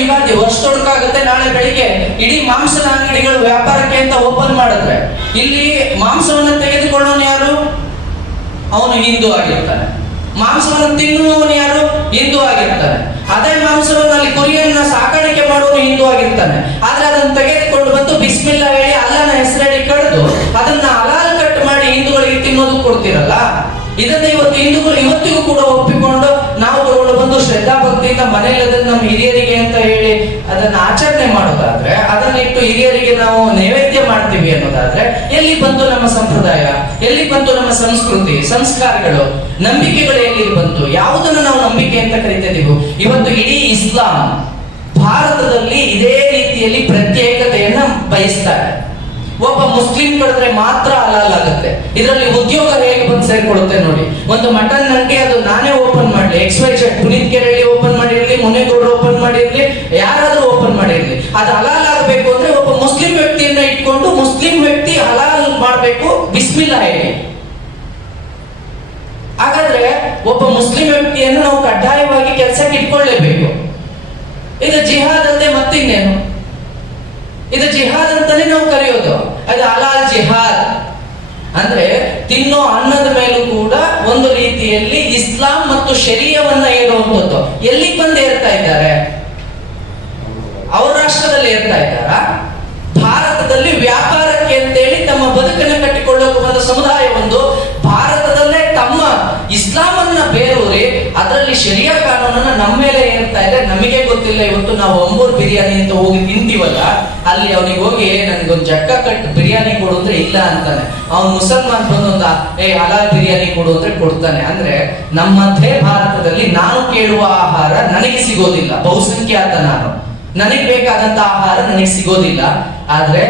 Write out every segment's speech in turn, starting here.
ಯುಗಾದಿ ವರ್ಷದೊಳಕಾಗುತ್ತೆ ನಾಳೆ ಬೆಳಿಗ್ಗೆ ಇಡೀ ಮಾಂಸದ ಅಂಗಡಿಗಳು ವ್ಯಾಪಾರಕ್ಕೆ ಅಂತ ಓಪನ್ ಮಾಡಿದ್ರೆ ಇಲ್ಲಿ ಮಾಂಸವನ್ನು ತೆಗೆದುಕೊಳ್ಳೋನು ಯಾರು? ಅವನು ಹಿಂದೂ ಆಗಿರ್ತಾನೆ. ಮಾಂಸವನ್ನು ತಿನ್ನುವವನು ಯಾರು? ಹಿಂದೂ ಆಗಿರ್ತಾನೆ. ಅದೇ ಮಾಂಸವನ್ನು ಅಲ್ಲಿ ಕುರಿಯನ್ನ ಸಾಕಾಣಿಕೆ ಮಾಡುವವನು ಹಿಂದೂ ಆಗಿರ್ತಾನೆ. ಆದ್ರೆ ಅದನ್ನು ತೆಗೆದುಕೊಂಡು ಬಂದು ಬಿಸ್ಮಿಲ್ಲ ಹೇಳಿ ಅಲ್ಲನ ಹೆಸರೇಳಿ ಕಳೆದು ಅದನ್ನ ಹಲಾಲ್ ಕಟ್ ಮಾಡಿ ಹಿಂದೂಗಳಿಗೆ ತಿನ್ನೋದು ಕೊಡ್ತಿರಲ್ಲ? ಇದನ್ನ ಇವತ್ತು ಹಿಂದೂಗಳು ಇವತ್ತಿಗೂ ಕೂಡ ಒಪ್ಪಿಕೊಂಡು ಮನೆಯಲ್ಲಿ ಅದನ್ನ ನಮ್ಮ ಹಿರಿಯರಿಗೆ ಅಂತ ಹೇಳಿ ಅದನ್ನ ಆಚರಣೆ ಮಾಡೋದಾದ್ರೆ, ಅದನ್ನ ಇಟ್ಟು ಹಿರಿಯರಿಗೆ ನಾವು ನೈವೇದ್ಯ ಮಾಡ್ತೀವಿ ಅನ್ನೋದಾದ್ರೆ, ಎಲ್ಲಿ ಬಂತು ನಮ್ಮ ಸಂಪ್ರದಾಯ, ಎಲ್ಲಿ ಬಂತು ನಮ್ಮ ಸಂಸ್ಕೃತಿ, ಸಂಸ್ಕಾರಗಳು, ನಂಬಿಕೆಗಳು ಎಲ್ಲಿ ಬಂತು, ಯಾವುದನ್ನು ನಾವು ನಂಬಿಕೆ ಅಂತ ಕರಿತಿದ್ದೀವಿ? ಇವತ್ತು ಇಡೀ ಇಸ್ಲಾಂ ಭಾರತದಲ್ಲಿ ಇದೇ ರೀತಿಯಲ್ಲಿ ಪ್ರತ್ಯೇಕತೆಯನ್ನ ಬಯಸ್ತಾರೆ. ಒಬ್ಬ ಮುಸ್ಲಿಂ ಕಳೆದ್ರೆ ಮಾತ್ರ ಹಲಾಲ್ ಆಗುತ್ತೆ. ಇದರಲ್ಲಿ ಉದ್ಯೋಗ ಹೇಗೆ ಬಂದು ಸೇರ್ಕೊಳ್ಳುತ್ತೆ ನೋಡಿ. ಒಂದು ಮಟನ್ ನನಗೆ ಅದು ನಾನೇ ಓಪನ್ ಮಾಡಲಿ. ಎಕ್ಸ್ ವೈ ಜೆಡ್ ಪುನೀತ್ ಕೆರೆಯಲ್ಲಿ ಓಪನ್ ಮಾಡಿರ್ಲಿ, ಮುನೇಗೌಡರು ಓಪನ್ ಮಾಡಿರ್ಲಿ, ಯಾರಾದರೂ ಓಪನ್ ಮಾಡಿರ್ಲಿ. ಅದು ಹಲಾಲ್ ಆಗಬೇಕು ಅಂದ್ರೆ ಒಬ್ಬ ಮುಸ್ಲಿಂ ವ್ಯಕ್ತಿಯನ್ನ ಇಟ್ಕೊಂಡು ಮುಸ್ಲಿಂ ವ್ಯಕ್ತಿ ಹಲಾಲ್ ಮಾಡಬೇಕು ಬಿಸ್ಮಿಲ್ಲ ಹೇಳಿ. ಹಾಗಾದ್ರೆ ಒಬ್ಬ ಮುಸ್ಲಿಂ ವ್ಯಕ್ತಿಯನ್ನು ನಾವು ಕಡ್ಡಾಯವಾಗಿ ಕೆಲಸಕ್ಕೆ ಇಟ್ಕೊಳ್ಳೇಬೇಕು. ಇದು ಜಿಹಾದ್ ಅಂತೆ ಮತ್ತಿನ್ನೇನು? ಇದು ಜಿಹಾದ್ ಅಂತಲೇ ನಾವು ಕರೆಯೋದು. ಅದು ಅಲಾಲ್ ಜಿಹಾದ್. ಅಂದ್ರೆ ತಿನ್ನೋ ಅನ್ನದ ಮೇಲೂ ಕೂಡ ಒಂದು ರೀತಿಯಲ್ಲಿ ಇಸ್ಲಾಂ ಮತ್ತು ಶರೀಯವನ್ನ ಹೇಳುವಂಥದ್ದು. ಎಲ್ಲಿ ಬಂದು ಏರ್ತಾ ಇದ್ದಾರೆ? ಅವ್ರ ರಾಷ್ಟ್ರದಲ್ಲಿ ಏರ್ತಾ ಇದ್ದಾರಾ? ಭಾರತದಲ್ಲಿ ವ್ಯಾಪಾರಕ್ಕೆ ಅಂತೇಳಿ ತಮ್ಮ ಬದುಕನ್ನು ಕಟ್ಟಿಕೊಳ್ಳೋಕೆ ಬಂದ ಸಮುದಾಯವೊಂದು ಭಾರತದಲ್ಲೇ ತಮ್ಮ ಇಸ್ಲಾಮನ್ನ ಬೇರೂರಿ, ಅದರಲ್ಲಿ ಶರಿಯಾ ನಮ್ಮ ಮೇಲೆ ಏರ್ತಾ ಇದೆ ನಮಗೆ ಗೊತ್ತಿಲ್ಲ, ಇವತ್ತು ನಾವು ಅಂಬೂರ್ ಬಿರಿಯಾನಿ ಅಂತ ಹೋಗಿ ತಿಂತೀವಲ್ಲ, ಅಲ್ಲಿ ಅವನಿಗೆ ಹೋಗಿ ನನಗೊಂದು ಜಕ್ಕ ಕಟ್ ಬಿರಿಯಾನಿ ಕೊಡು ಅಂದ್ರೆ ಇಲ್ಲ ಅಂತಾನೆ. ಅವ್ನು ಮುಸಲ್ಮಾನ್ ಬಂದೊಂದ, ಏ ಅಲಾ ಬಿರಿಯಾನಿ ಕೊಡು ಅಂದ್ರೆ ಕೊಡ್ತಾನೆ. ಅಂದ್ರೆ ನಮ್ಮ ಮಧ್ಯೆ ಭಾರತದಲ್ಲಿ ನಾನು ಕೇಳುವ ಆಹಾರ ನನಗೆ ಸಿಗೋದಿಲ್ಲ. ಬಹುಸಂಖ್ಯಾತ ನಾನು. ನನಗೆ ಬೇಕಾದಂತ ಆಹಾರ ನನಗೆ ಸಿಗೋದಿಲ್ಲ. ಆದ್ರೆ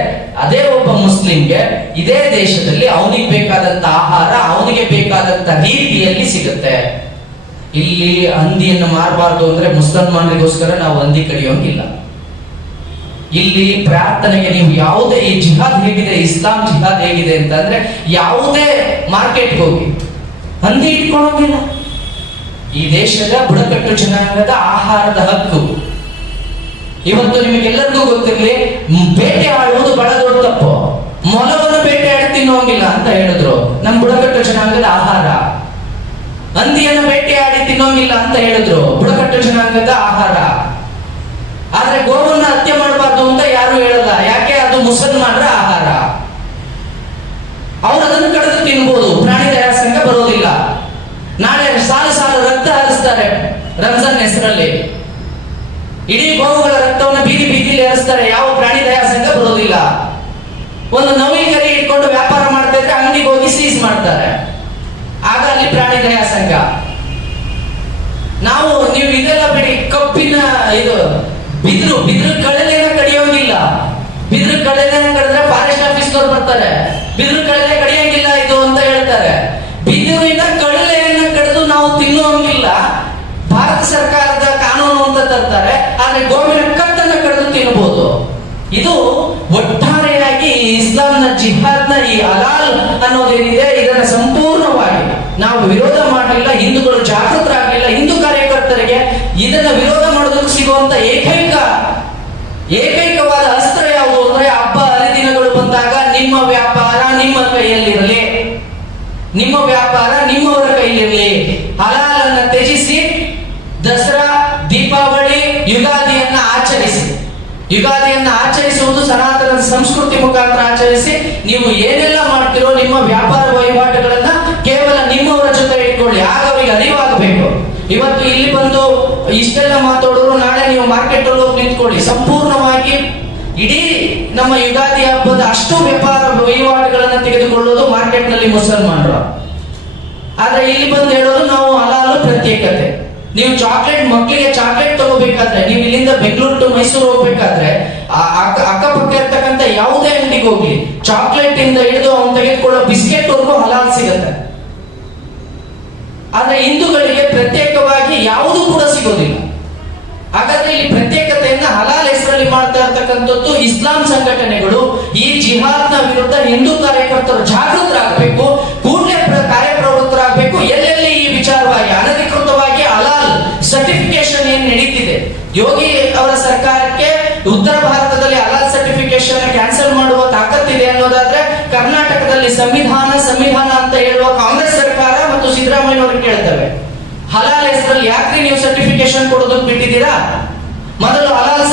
ಅದೇ ಒಬ್ಬ ಮುಸ್ಲಿಂಗೆ ಇದೇ ದೇಶದಲ್ಲಿ ಅವನಿಗೆ ಬೇಕಾದಂತ ಆಹಾರ, ಅವನಿಗೆ ಬೇಕಾದಂತ ರೀತಿಯಲ್ಲಿ ಸಿಗುತ್ತೆ. ಇಲ್ಲಿ ಹಂದಿಯನ್ನು ಮಾರಬಾರ್ದು ಅಂದ್ರೆ ಮುಸಲ್ಮಾನರಿಗೋಸ್ಕರ ನಾವು ಹಂದಿ ಕಡಿಯೋಂಗಿಲ್ಲ. ಇಲ್ಲಿ ಪ್ರಾರ್ಥನೆಗೆ ನೀವು ಯಾವುದೇ ಈ ಜಿಹಾದ್ ಹೇಗಿದೆ, ಇಸ್ಲಾಂ ಜಿಹಾದ್ ಹೇಗಿದೆ ಅಂತಂದ್ರೆ ಯಾವುದೇ ಮಾರ್ಕೆಟ್ಗೆ ಹೋಗಿ ಹಂದಿ ಇಟ್ಕೊಳ್ಳೋಂಗಿಲ್ಲ. ಈ ದೇಶದ ಬುಡಕಟ್ಟು ಜನಾಂಗದ ಆಹಾರದ ಹಕ್ಕು. ಇವತ್ತು ನಿಮಗೆಲ್ಲರಿಗೂ ಗೊತ್ತಿರಲಿ, ಬೇಟೆ ಆಡುವುದು ಬಹಳ ದೊಡ್ಡ ತಪ್ಪು. ಮೊಲವನ್ನು ಬೇಟೆ ಆಡಿ ತಿನ್ನೋಂಗಿಲ್ಲ ಅಂತ ಹೇಳಿದ್ರು. ನಮ್ಮ ಬುಡಕಟ್ಟು ಜನಾಂಗದ ಆಹಾರ. ಹಂದಿಯನ್ನು ಬೇಟೆಯಾಡಿ ತಿನ್ನೋಂಗಿಲ್ಲ ಅಂತ ಹೇಳಿದ್ರು. ಬುಡಕಟ್ಟು ಜನಾಂಗದ ಆಹಾರ. ಆದ್ರೆ ಗೋವನ್ನ ಹತ್ಯೆ ಮಾಡಬಾರ್ದು ಅಂತ ಯಾರು ಹೇಳಲ್ಲ. ಯಾಕೆ? ಅದು ಮುಸಲ್ಮಾನರ ಆಹಾರ. ಅವರು ಅದನ್ನು ಕಡಿದು ತಿನ್ಬೋದು. ಪ್ರಾಣಿ ದಯಾ ಸಂಘ ಬರೋದಿಲ್ಲ. ನಾಳೆ ಸಾಲು ಸಾಲು ರಕ್ತ ಹರಿಸ್ತಾರೆ ರಂಜಾನ್ ಹೆಸರಲ್ಲಿ. ಇಡೀ ಗೋವುಗಳ ರಕ್ತವನ್ನು ಬೀದಿ ಬೀದಿಲಿ ಹರಿಸ್ತಾರೆ. ಯಾವ ಪ್ರಾಣಿ ದಯಾ ಸಂಘ ಬರೋದಿಲ್ಲ. ಒಂದು ನವೀಕರಿ ಇಟ್ಕೊಂಡು ವ್ಯಾಪಾರ ಮಾಡ್ತಾ ಇದ್ರೆ ಅಂಗಡಿಗೆ ಹೋಗಿ ಸೀಸ್ ಮಾಡ್ತಾರೆ. ಅಲ್ಲಿ ಪ್ರಾಣಿ ದಯಾ ಸಂಘ. ನಾವು, ನೀವು ಇದೆಲ್ಲ ಬಿಡಿ ಕಪ್ಪಿನ ಇದು, ಬಿದ್ರು ಬಿದ್ರು ಕಡಲೆನ ಕಡಿಯೋಂಗಿಲ್ಲ. ಬಿದ್ರು ಕಡಲೆನ ಕಡಿದ್ರೆ ಫಾರೆಸ್ಟ್ ಆಫೀಸ್ನವ್ರು ಬರ್ತಾರೆ. ಬಿದ್ರು ಕಡಲೆ ಕಡಿಯೋಂಗಿಲ್ಲ ಇದು ಅಂತ ಹೇಳ್ತಾರೆ. ಬಿದಿರಿನ ಕಡಲೆಯನ್ನ ಕಡಿದು ನಾವು ತಿನ್ನುವಂಗಿಲ್ಲ ಭಾರತ ಸರ್ಕಾರದ ಕಾನೂನು ಅಂತ ತರ್ತಾರೆ. ಆದ್ರೆ ಗೋವಿನ ಕತ್ತನ್ನ ಕಡಿದು ತಿನ್ನಬಹುದು ಇದು ಈ ಇಸ್ಲಾಂನ ಜಿಹಾದ್ನ ಈ ಅಲಾಲ್ ಅನ್ನೋದೇನಿದೆ, ಇದನ್ನ ಸಂಪೂರ್ಣವಾಗಿ ನಾವು ವಿರೋಧ ಮಾಡಲಿಲ್ಲ, ಹಿಂದೂಗಳು ಜಾಗೃತರಾಗಲಿಲ್ಲ, ಹಿಂದೂ ಕಾರ್ಯಕರ್ತರಿಗೆ ಇದನ್ನ ವಿರೋಧ ಮಾಡೋದಕ್ಕೆ ಸಿಗುವಂತ ಏಕೈಕ, ಏಕೈಕವಾದ ಅಸ್ತ್ರ ಯಾವುದು ಅಂದ್ರೆ ಹಬ್ಬ ಹರಿದಿನಗಳು ಬಂದಾಗ ನಿಮ್ಮ ವ್ಯಾಪಾರ ನಿಮ್ಮ ಕೈಯಲ್ಲಿರಲಿ. ನಿಮ್ಮ ವ್ಯಾಪಾರ ನಿಮ್ಮವರ ಕೈಯಲ್ಲಿರಲಿ. ಹಲಾಲನ್ನ ತ್ಯಜಿಸಿ ದಸರಾ, ದೀಪಾವಳಿ ಯುಗಾದಿಯನ್ನ ಆಚರಿಸಿ. ಯುಗಾದಿಯನ್ನ ಆಚರಿಸುವುದು ಸನಾತನ ಸಂಸ್ಕೃತಿ. ಮುಖಾಂತರ ಆಚರಿಸಿ ನೀವು ಏನೆಲ್ಲ ಮಾಡ್ತಿರೋ ನಿಮ್ಮ ವ್ಯಾಪಾರ ವಹಿವಾಟುಗಳನ್ನ ಕೇವಲ ನಿಮ್ಮವರ ಜೊತೆ ಇಟ್ಕೊಳ್ಳಿ. ಆಗ ಅವರಿಗೆ ಅರಿವಾಗಬೇಕು. ಇವತ್ತು ಇಲ್ಲಿ ಬಂದು ಇಷ್ಟೆಲ್ಲ ಮಾತಾಡೋರು ನಾಳೆ ನೀವು ಮಾರ್ಕೆಟ್ ಅಲ್ಲಿ ಹೋಗಿ ನಿಂತ್ಕೊಳ್ಳಿ. ಸಂಪೂರ್ಣವಾಗಿ ಇಡೀ ನಮ್ಮ ಯುಗಾದಿ ಹಬ್ಬದ ಅಷ್ಟು ವ್ಯಾಪಾರ ವಹಿವಾಟುಗಳನ್ನ ತೆಗೆದುಕೊಳ್ಳೋದು ಮಾರ್ಕೆಟ್ನಲ್ಲಿ ಮುಸಲ್ಮಾನರು. ಆದ್ರೆ ಇಲ್ಲಿ ಬಂದು ಹೇಳೋದು ನಾವು ಹಲಾಲು ಪ್ರತ್ಯೇಕತೆ. ನೀವು ಚಾಕ್ಲೇಟ್ ಮಕ್ಕಳಿಗೆ ಚಾಕ್ಲೇಟ್ ತಗೋಬೇಕಾದ್ರೆ, ನೀವು ಇಲ್ಲಿಂದ ಬೆಂಗಳೂರು ಟು ಮೈಸೂರು ಹೋಗ್ಬೇಕಾದ್ರೆ ಅಕ್ಕಪಕ್ಕ ಇರ್ತಕ್ಕಂಥ ಯಾವುದೇ ಅಂಗಡಿಗೆ ಹೋಗ್ಲಿ ಚಾಕ್ಲೇಟ್ ಇಂದ ಹಿಡಿದು ಅವ್ನು ತೆಗೆದುಕೊಳ್ಳೋ ಬಿಸ್ಕೆಟ್ ವರ್ಗೂ ಹಲಾಲ್ ಸಿಗತ್ತೆ. ಆದ್ರೆ ಹಿಂದೂಗಳಿಗೆ ಪ್ರತ್ಯೇಕವಾಗಿ ಯಾವುದು ಕೂಡ ಸಿಗೋದಿಲ್ಲ. ಹಾಗಾದ್ರೆ ಇಲ್ಲಿ ಪ್ರತ್ಯೇಕತೆಯನ್ನ ಹಲಾಲ್ ಹೆಸರಲ್ಲಿ ಮಾಡ್ತಾ ಇರ್ತಕ್ಕಂಥದ್ದು ಇಸ್ಲಾಂ ಸಂಘಟನೆಗಳು, ಈ ಜಿಹಾದ್ನ ವಿರುದ್ಧ ಹಿಂದೂ ಕಾರ್ಯಕರ್ತರು ಜಾಗೃತರಾಗಬೇಕು ಯೋಗಿ ಅವರ ಸರ್ಕಾರಕ್ಕೆ ಉತ್ತರ ಭಾರತದಲ್ಲಿ ಅಲಾಲ್ ಸರ್ಟಿಫಿಕೇಶನ್ ಕ್ಯಾನ್ಸಲ್ ಮಾಡುವ ತಾಕತ್ತಿದೆ ಅನ್ನೋದಾದ್ರೆ ಕರ್ನಾಟಕದಲ್ಲಿ ಸಂವಿಧಾನ ಸಂವಿಧಾನ ಅಂತ ಹೇಳುವ ಕಾಂಗ್ರೆಸ್ ಸರ್ಕಾರ ಮತ್ತು ಸಿದ್ದರಾಮಯ್ಯ ಅವರು ಕೇಳ್ತವೆ. ಹಲಾಲ್ ಹೆಸರಲ್ಲಿ ಯಾಕ್ರಿ ನೀವು ಸರ್ಟಿಫಿಕೇಶನ್ ಕೊಡೋದಕ್ಕೆ ಬಿಟ್ಟಿದ್ದೀರಾ? ಮೊದಲು ಹಲಾಲ್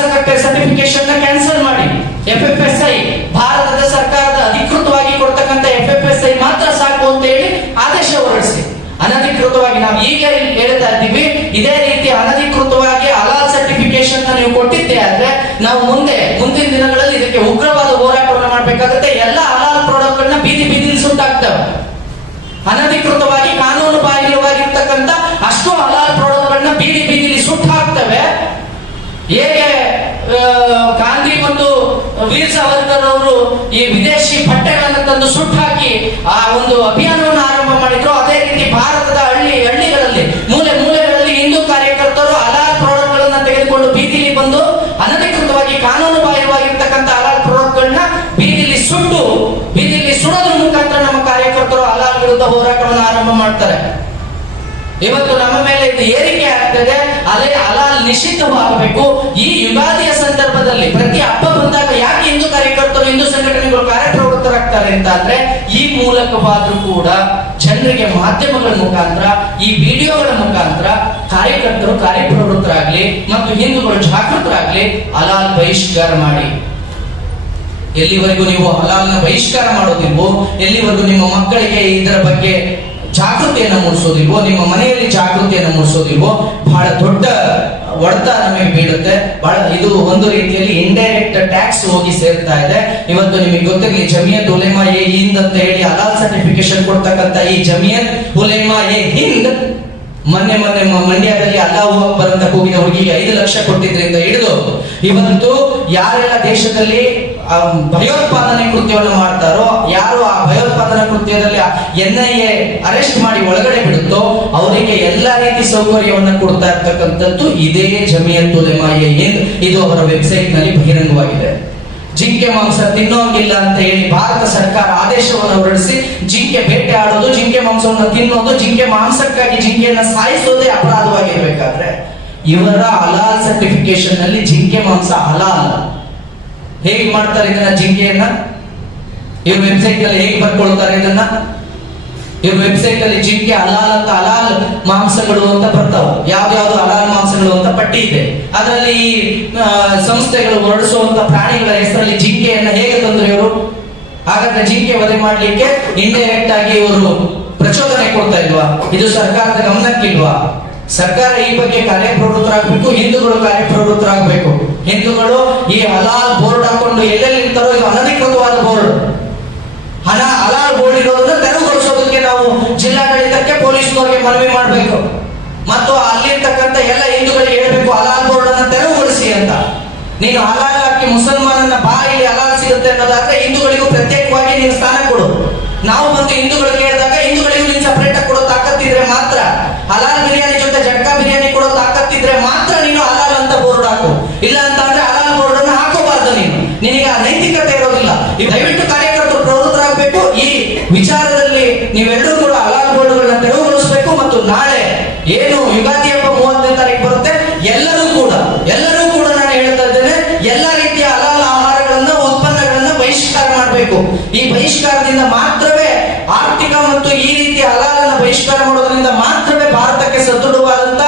ಸರ್ಟಿಫಿಕೇಶನ್ನ ಕ್ಯಾನ್ಸಲ್ ಮಾಡಿ. ಎಫ್ ಎಫ್ ಎಸ್ ಐ ಭಾರತದ ಸರ್ಕಾರದ ಅಧಿಕೃತವಾಗಿ ಕೊಡ್ತಕ್ಕಂಥ ಎಫ್ ಎಫ್ ಎಸ್ ಐ ಮಾತ್ರ ಸಾಕು ಅಂತ ಹೇಳಿ ಆದೇಶ ಹೊರಡಿಸಿ. ಅನಧಿಕೃತವಾಗಿ ನಾವು ಈಗ ಹೇಳ್ತಾ ಇದ್ದೀವಿ, ಇದೇ ರೀತಿ ಅನಧಿಕೃತವಾಗಿ ಹಲಾಲ್ ಸರ್ಟಿಫಿಕೇಶನ್ ನೀವು ಕೊಟ್ಟಿದ್ದೆ ಆದ್ರೆ ನಾವು ಮುಂದೆ, ಮುಂದಿನ ದಿನಗಳಲ್ಲಿ ಇದಕ್ಕೆ ಉಗ್ರವಾದ ಹೋರಾಟವನ್ನು ಮಾಡಬೇಕಾಗುತ್ತೆ. ಎಲ್ಲ ಹಲಾಲ್ ಪ್ರಾಡಕ್ಟ್ ಗಳನ್ನ ಬೀದಿ ಬೀದಿಲಿ ಸುಟ್ಟಾಗ್ತವೆ ಅನಧಿಕೃತವಾಗಿ, ಕಾನೂನು ಬಾಹಿರವಾಗಿರ್ತಕ್ಕಂಥ ಅಷ್ಟು ಹಲಾಲ್ ಪ್ರಾಡಕ್ಟ್ ಗಳನ್ನ ಬೀದಿ ಬೀದಿಲಿ ಸುಟ್ಟು ಹಾಕ್ತವೆ ಹೇಗೆ ಗಾಂಧಿ ಮತ್ತು ವೀರ್ ಸಾವರ್ಕರ್ ಅವರು ಈ ವಿದೇಶಿ ಬಟ್ಟೆಗಳನ್ನು ತಂದು ಸುಟ್ಟು ಹಾಕಿ ಆ ಒಂದು ಅಭಿಯಾನವನ್ನು ಆರಂಭ ಮಾಡಿದ್ರು, ಅದೇ ರೀತಿ ಭಾರತದ ಆರಂಭ ಮಾಡ್ತಾರೆ. ಇವತ್ತು ನಮ್ಮ ಮೇಲೆ ಇದು ಏರಿಕೆ ಆಗ್ತದೆ ಅದೇ ಅಲಾಲ್ ನಿಷಿದ್ಧವಾಗಬೇಕು. ಈ ಯುಗಾದಿಯ ಸಂದರ್ಭದಲ್ಲಿ ಪ್ರತಿ ಹಬ್ಬ ಬಂದಾಗ ಯಾಕೆ ಹಿಂದೂ ಕಾರ್ಯಕರ್ತರು, ಹಿಂದೂ ಸಂಘಟನೆಗಳು ಕಾರ್ಯಪ್ರವೃತ್ತರಾಗ್ತಾರೆ ಅಂತ ಅಂದ್ರೆ, ಈ ಮೂಲಕವಾದ್ರೂ ಕೂಡ ಜನರಿಗೆ ಮಾಧ್ಯಮಗಳ ಮುಖಾಂತರ, ಈ ವಿಡಿಯೋಗಳ ಮುಖಾಂತರ ಕಾರ್ಯಕರ್ತರು ಕಾರ್ಯಪ್ರವೃತ್ತರಾಗ್ಲಿ ಮತ್ತು ಹಿಂದೂಗಳು ಜಾಗೃತರಾಗ್ಲಿ ಅಲಾಲ್ ಬಹಿಷ್ಕಾರ ಮಾಡಿ. ಎಲ್ಲಿವರೆಗೂ ನೀವು ಹಲಾಲ್ನ ಬಹಿಷ್ಕಾರ ಮಾಡೋದಿಲ್ವೋ, ಎಲ್ಲಿವರೆಗೂ ನಿಮ್ಮ ಮಕ್ಕಳಿಗೆ ಇದರ ಬಗ್ಗೆ ಜಾಗೃತಿಯನ್ನು ಮೂಡಿಸೋದಿಲ್ವೋ, ನಿಮ್ಮ ಮನೆಯಲ್ಲಿ ಜಾಗೃತಿಯನ್ನು ಮೂಡಿಸೋದಿಲ್ವೋ, ಬಹಳ ದೊಡ್ಡ ಹೊಡೆತ ನಮಗೆ ಬೀಳುತ್ತೆ. ಬಹಳ ಇದು ಒಂದು ರೀತಿಯಲ್ಲಿ ಇಂಡೈರೆಕ್ಟ್ ಟ್ಯಾಕ್ಸ್ ಹೋಗಿ ಸೇರ್ತಾ ಇದೆ. ಇವತ್ತು ನಿಮಗೆ ಗೊತ್ತಿರಲಿ ಜಮಿಯತ್ ಉಲೇಮಾ ಎ ಹಿಂದ್ ಅಂತ ಹೇಳಿ ಅದಾಲ್ ಸರ್ಟಿಫಿಕೇಶನ್ ಕೊಡ್ತಕ್ಕಂತ ಈ ಜಮಿಯತ್ ಉಲೇಮಾ ಎ ಹಿಂದ್ ಮೊನ್ನೆ ಮೊನ್ನೆ ಮಂಡ್ಯದಲ್ಲಿ ಅಲ್ಲಾಹು ಅಕ್ಬರ್ ಅಂತ ಹುಡುಗಿಗೆ ಐದು ಲಕ್ಷ ಕೊಟ್ಟಿದ್ರಿಂದ ಹಿಡಿದು ಇವತ್ತು ಯಾರೆಲ್ಲ ದೇಶದಲ್ಲಿ ಭಯೋತ್ಪಾದನೆ ಕೃತ್ಯವನ್ನು ಮಾಡ್ತಾರೋ, ಯಾರು ಎನ್ ಅರೆಸ್ಟ್ ಮಾಡಿ ಒಳಗಡೆ ಬಿಡುತ್ತೋ, ಅವರಿಗೆ ಎಲ್ಲಾ ರೀತಿ ಸೌಕರ್ಯವನ್ನು ಕೊಡ್ತಾ ಇರ್ತಕ್ಕಂಥದ್ದು ಇದೇ ಜಮಿಯತ್ತು ಉಲೇಮಾ ಎಂದು ಇದು ಅವರ ವೆಬ್ಸೈಟ್ನಲ್ಲಿ ಬಹಿರಂಗವಾಗಿದೆ. ಜಿಂಕೆ ಮಾಂಸ ತಿನ್ನೋಂಗಿಲ್ಲ ಅಂತ ಹೇಳಿ ಭಾರತ ಸರ್ಕಾರ ಆದೇಶವನ್ನು ಹೊರಡಿಸಿ ಜಿಂಕೆ ಬೇಟೆ ಆಡೋದು, ಜಿಂಕೆ ಮಾಂಸವನ್ನು ತಿನ್ನೋದು, ಜಿಂಕೆ ಮಾಂಸಕ್ಕಾಗಿ ಜಿಂಕೆಯನ್ನ ಸಾಯಿಸೋದೇ ಅಪರಾಧವಾಗಿರ್ಬೇಕಾದ್ರೆ ಇವರ ಹಲಾಲ್ ಸರ್ಟಿಫಿಕೇಶನ್ನಲ್ಲಿ ಜಿಂಕೆ ಮಾಂಸ ಹಲಾಲ್. ಹೇಗೆ ಮಾಡ್ತಾರೆ ಇದನ್ನ ಜಿಂಕೆಯನ್ನ? ಇವ್ರ ವೆಬ್ಸೈಟ್ ಅಲ್ಲಿ ಹೇಗೆ ಬರ್ಕೊಳ್ತಾರೆ ಇದನ್ನ? ಇವ್ರ ವೆಬ್ಸೈಟ್ ಅಲ್ಲಿ ಜಿಂಕೆ ಹಲಾಲ್ ಅಂತ ಹಲಾಲ್ ಮಾಂಸಗಳು ಅಂತ ಬರ್ತಾವ. ಯಾವ್ದಾವ್ದು ಹಲಾಲ್ ಮಾಂಸಗಳು ಅಂತ ಪಟ್ಟಿ ಇದೆ. ಅದರಲ್ಲಿ ಈ ಸಂಸ್ಥೆಗಳು ಹೊರಡಿಸುವಂತ ಪ್ರಾಣಿಗಳ ಹೆಸರಲ್ಲಿ ಜಿಂಕೆಯನ್ನ ಹೇಗೆ ತಂದ್ರು ಇವರು? ಹಾಗಾದ್ರೆ ಜಿಂಕೆ ವಧೆ ಮಾಡ್ಲಿಕ್ಕೆ ಇಂಡೈರೆಕ್ಟ್ ಆಗಿ ಇವರು ಪ್ರಚೋದನೆ ಕೊಡ್ತಾ ಇಲ್ವಾ ಇದು ಸರ್ಕಾರದ ಗಮನಕ್ಕಿಲ್ವಾ? ಸರ್ಕಾರ ಈ ಬಗ್ಗೆ ಕಾರ್ಯಪ್ರವೃತ್ತರಾಗಬೇಕು, ಹಿಂದೂಗಳು ಕಾರ್ಯಪ್ರವೃತ್ತರಾಗಬೇಕು. ಹಿಂದೂಗಳು ಈ ಹಲಾಲ್ ಬೋರ್ಡ್ ಹಾಕೊಂಡು ಎಲ್ಲೆಲ್ಲಿ ಇರ್ತಾರೋ ಇದು ಅನಧಿಕೃತವಾದ ಬೋರ್ಡ್. ಹಣ ಹಲಾಲ್ ಬೋರ್ಡ್ ಇರೋದನ್ನ ತೆರವುಗೊಳಿಸೋದಕ್ಕೆ ನಾವು ಜಿಲ್ಲಾಡಳಿತಕ್ಕೆ ಪೊಲೀಸ್ನವರಿಗೆ ಮನವಿ ಮಾಡಬೇಕು ಮತ್ತು ಅಲ್ಲಿರ್ತಕ್ಕಂಥ ಎಲ್ಲ ಹಿಂದೂಗಳಿಗೆ ಹೇಳ್ಬೇಕು ಹಲಾಲ್ ಬೋರ್ಡ್ ಅನ್ನ ತೆರವುಗೊಳಿಸಿ ಅಂತ ನೀನು ಹಲಾಲ್ ಬಹಿಷ್ಕಾರ ಮಾಡಬೇಕು. ಈ ಬಹಿಷ್ಕಾರದಿಂದ ಮಾತ್ರವೇ ಆರ್ಥಿಕ ಮತ್ತು ಈ ರೀತಿ ಹಲಾಲನ್ನು ಬಹಿಷ್ಕಾರ ಮಾಡೋದ್ರಿಂದ ಮಾತ್ರವೇ ಭಾರತಕ್ಕೆ ಸದೃಢವಾದಂತ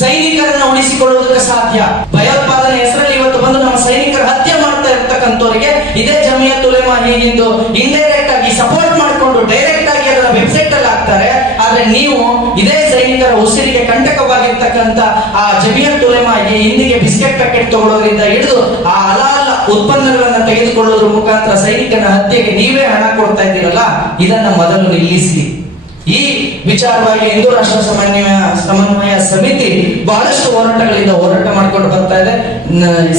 ಸೈನಿಕರನ್ನ ಉಳಿಸಿಕೊಳ್ಳುವುದಕ್ಕೆ ಸಾಧ್ಯ. ಭಯೋತ್ಪಾದನೆ ಹೆಸರಲ್ಲಿ ಇವತ್ತು ಬಂದು ನಮ್ಮ ಸೈನಿಕರ ಹತ್ಯೆ ಮಾಡ್ತಾ ಇರ್ತಕ್ಕಂಥವರಿಗೆ ಇದೇ ಜಮಿಯ ತುಲೆಮಾ ಹೀಗಿಂದು ಇಂಡೈರೆಕ್ಟ್ ಆಗಿ ಸಪೋರ್ಟ್ ಮಾಡಿಕೊಂಡು ಡೈರೆಕ್ಟ್ ಆಗಿ ಅದರ ವೆಬ್ಸೈಟ್ ಅಲ್ಲಿ ಹಾಕ್ತಾರೆ. ಆದ್ರೆ ನೀವು ಇದೇ ಸೈನಿಕರ ಉಸಿರಿಗೆ ಕಂಟಕವಾಗಿರ್ತಕ್ಕಂಥ ಆ ಜಮಿಯ ತುಲೆಮಾಗಿ ಹಿಂದಿಗೆ ಬಿಸ್ಕೆಟ್ ಪ್ಯಾಕೆಟ್ ತಗೊಳ್ಳೋದ್ರಿಂದ ಹಿಡಿದು ಆ ಹಲಾಲ್ ಉತ್ಪನ್ನಗಳನ್ನ ತೆಗೆದುಕೊಳ್ಳೋದ್ರ ಮುಖಾಂತರ ಸೈನಿಕನ ಹತ್ಯೆಗೆ ನೀವೇ ಹಣ ಕೊಡ್ತಾ ಇದ್ದೀರಲ್ಲ ಇದನ್ನ ಮೊದಲು ನಿಲ್ಲಿಸಿ. ಈ ವಿಚಾರವಾಗಿ ಹಿಂದೂ ರಾಷ್ಟ್ರ ಸಮನ್ವಯ ಸಮನ್ವಯ ಸಮಿತಿ ಬಹಳಷ್ಟು ಹೋರಾಟಗಳಿಂದ ಹೋರಾಟ ಮಾಡ್ಕೊಂಡು ಬರ್ತಾ ಇದೆ.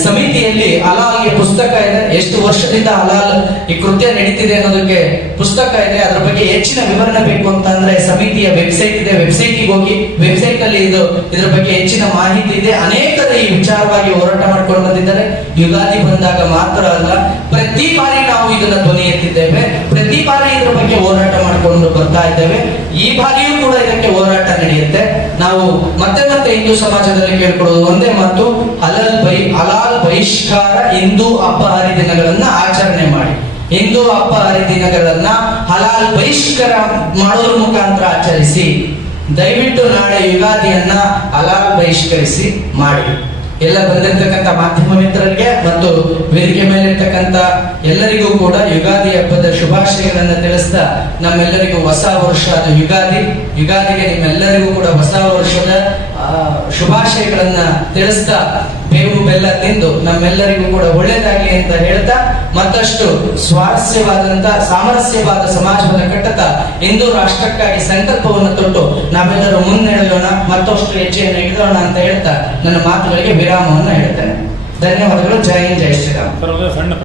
ಸಮಿತಿಯಲ್ಲಿ ಹಲಾಲ್ಗೆ ಪುಸ್ತಕ ಇದೆ. ಎಷ್ಟು ವರ್ಷದಿಂದ ಅಲಾಲ್ ಈ ಕೃತ್ಯ ನಡೀತಿದೆ ಅನ್ನೋದಕ್ಕೆ ಪುಸ್ತಕ ಇದೆ. ಅದರ ಬಗ್ಗೆ ಹೆಚ್ಚಿನ ವಿವರಣೆ ಬೇಕು ಅಂತ ಅಂದ್ರೆ ಸಮಿತಿಯ ವೆಬ್ಸೈಟ್ ಇದೆ. ವೆಬ್ಸೈಟ್ಗೆ ಹೋಗಿ ವೆಬ್ಸೈಟ್ ಅಲ್ಲಿ ಇದು, ಇದರ ಬಗ್ಗೆ ಹೆಚ್ಚಿನ ಮಾಹಿತಿ ಇದೆ. ಅನೇಕರು ಈ ವಿಚಾರವಾಗಿ ಹೋರಾಟ ಮಾಡ್ಕೊಂಡು ಬಂದಿದ್ದಾರೆ. ಯುಗಾದಿ ಬಂದಾಗ ಮಾತ್ರ ಅಲ್ಲ ಪ್ರತಿ ಬಾರಿ ನಾವು ಇದನ್ನ ಧ್ವನಿ ಎತ್ತಿದ್ದೇವೆ ಪ್ರತಿ ಬಾರಿ ಇದರ ಬಗ್ಗೆ ಹೋರಾಟ ಮಾಡ್ಕೊಂಡು ಮಾಡಿಕೊಂಡು ಇದ್ದೇವೆ. ಈ ಬಾರಿಯೂ ಕೂಡ ಇದಕ್ಕೆ ಹೋರಾಟ ನಡೆಯುತ್ತೆ. ನಾವು ಮತ್ತೆ ಮತ್ತೆ ಹಿಂದೂ ಸಮಾಜದಲ್ಲಿ ಕೇಳ್ಕೊಳ್ಳೋದು ಒಂದೇ ಮತ್ತು ಹಲಲ್ ಬೈ, ಹಲಾಲ್ ಬಹಿಷ್ಕಾರ ಹಿಂದೂ ಹಬ್ಬ ಹರಿದಿನಗಳನ್ನ ಆಚರಣೆ ಮಾಡಿ. ಹಿಂದೂ ಹಬ್ಬ ಹರಿದಿನಗಳನ್ನ ಹಲಾಲ್ ಬಹಿಷ್ಕಾರ ಮಾಡೋದ್ರ ಮುಖಾಂತರ ಆಚರಿಸಿ. ದಯವಿಟ್ಟು ನಾಳೆ ಯುಗಾದಿಯನ್ನ ಹಲಾಲ್ ಬಹಿಷ್ಕರಿಸಿ ಮಾಡಿ. ಎಲ್ಲ ಬಂದಿರತಕ್ಕಂಥ ಮಾಧ್ಯಮ ಮಿತ್ರರಿಗೆ ಮತ್ತು ವೇದಿಕೆ ಮೇಲೆ ಇರ್ತಕ್ಕಂಥ ಎಲ್ಲರಿಗೂ ಕೂಡ ಯುಗಾದಿ ಹಬ್ಬದ ಶುಭಾಶಯಗಳನ್ನ ತಿಳಿಸ್ತಾ ನಮ್ಮೆಲ್ಲರಿಗೂ ಹೊಸ ವರ್ಷ, ಅದು ಯುಗಾದಿ. ಯುಗಾದಿಗೆ ನಿಮ್ಮೆಲ್ಲರಿಗೂ ಕೂಡ ಹೊಸ ವರ್ಷದ ಶುಭಾಶಯಗಳನ್ನ ತಿಳಿಸ್ತಾ ಬೇವು ಬೆಲ್ಲ ತಿಂದು ನಮ್ಮೆಲ್ಲರಿಗೂ ಕೂಡ ಒಳ್ಳೆಯದಾಗಲಿ ಅಂತ ಹೇಳ್ತಾ ಮತ್ತಷ್ಟು ಸ್ವಾರಸ್ಯವಾದಂತ, ಸಾಮರಸ್ಯವಾದ ಸಮಾಜವನ್ನು ಕಟ್ಟುತ್ತಾ ಇಂದು ರಾಷ್ಟ್ರಕ್ಕಾಗಿ ಸಂಕಲ್ಪವನ್ನು ತೊಟ್ಟು ನಾವೆಲ್ಲರೂ ಮುನ್ನಡೆಯೋಣ, ಮತ್ತಷ್ಟು ಹೆಜ್ಜೆಯನ್ನು ಇಡೋಣ ಅಂತ ಹೇಳ್ತಾ ನನ್ನ ಮಾತುಗಳಿಗೆ ವಿರಾಮವನ್ನು ಹೇಳ್ತೇನೆ. ಧನ್ಯವಾದಗಳು. ಜೈ ಹಿಂದ್, ಜೈ ಶ್ರೀರಾಮ್.